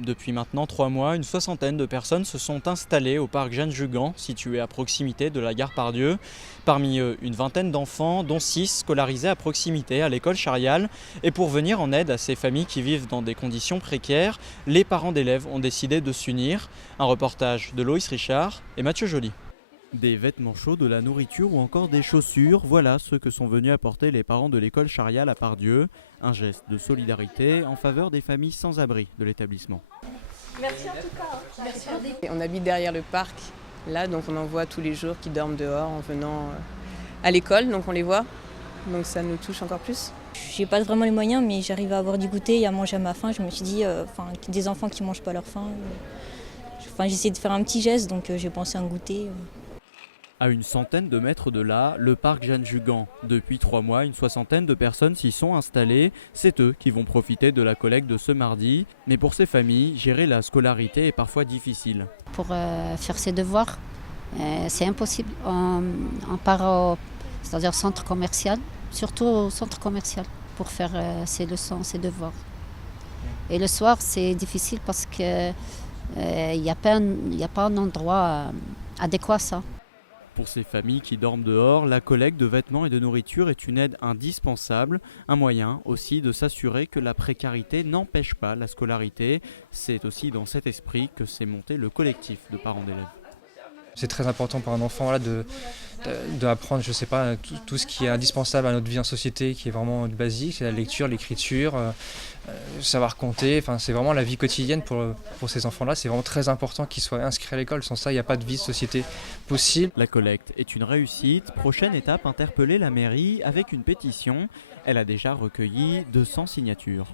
Depuis maintenant 3 mois, une soixantaine de personnes se sont installées au parc Jeanne-Jugan, situé à proximité de la gare Pardieu. Parmi eux, une vingtaine d'enfants, dont 6 scolarisés à proximité à l'école Charial. Et pour venir en aide à ces familles qui vivent dans des conditions précaires, les parents d'élèves ont décidé de s'unir. Un reportage de Loïs Richard et Mathieu Joly. Des vêtements chauds, de la nourriture ou encore des chaussures, voilà ce que sont venus apporter les parents de l'école Charial à Pardieu. Un geste de solidarité en faveur des familles sans abri de l'établissement. Merci en tout cas. Merci. On habite derrière le parc, là, donc on en voit tous les jours qui dorment dehors en venant à l'école, donc on les voit. Donc ça nous touche encore plus. J'ai pas vraiment les moyens, mais j'arrive à avoir du goûter et à manger à ma faim. Je me suis dit, des enfants qui mangent pas leur faim. J'essaie de faire un petit geste, donc j'ai pensé à un goûter. À une centaine de mètres de là, le parc Jeanne-Jugan. Depuis 3 mois, une soixantaine de personnes s'y sont installées. C'est eux qui vont profiter de la collecte de ce mardi. Mais pour ces familles, gérer la scolarité est parfois difficile. Pour faire ses devoirs, c'est impossible. On part c'est-à-dire centre commercial, surtout au centre commercial, pour faire ses leçons, ses devoirs. Et le soir, c'est difficile parce qu'il n'y a pas un endroit adéquat à ça. Pour ces familles qui dorment dehors, la collecte de vêtements et de nourriture est une aide indispensable, un moyen aussi de s'assurer que la précarité n'empêche pas la scolarité. C'est aussi dans cet esprit que s'est monté le collectif de parents d'élèves. C'est très important pour un enfant là, d'apprendre, je sais pas, tout ce qui est indispensable à notre vie en société, qui est vraiment basique, c'est la lecture, l'écriture, savoir compter. Enfin, c'est vraiment la vie quotidienne pour ces enfants-là. C'est vraiment très important qu'ils soient inscrits à l'école. Sans ça, il n'y a pas de vie de société possible. La collecte est une réussite. Prochaine étape, interpeller la mairie avec une pétition. Elle a déjà recueilli 200 signatures.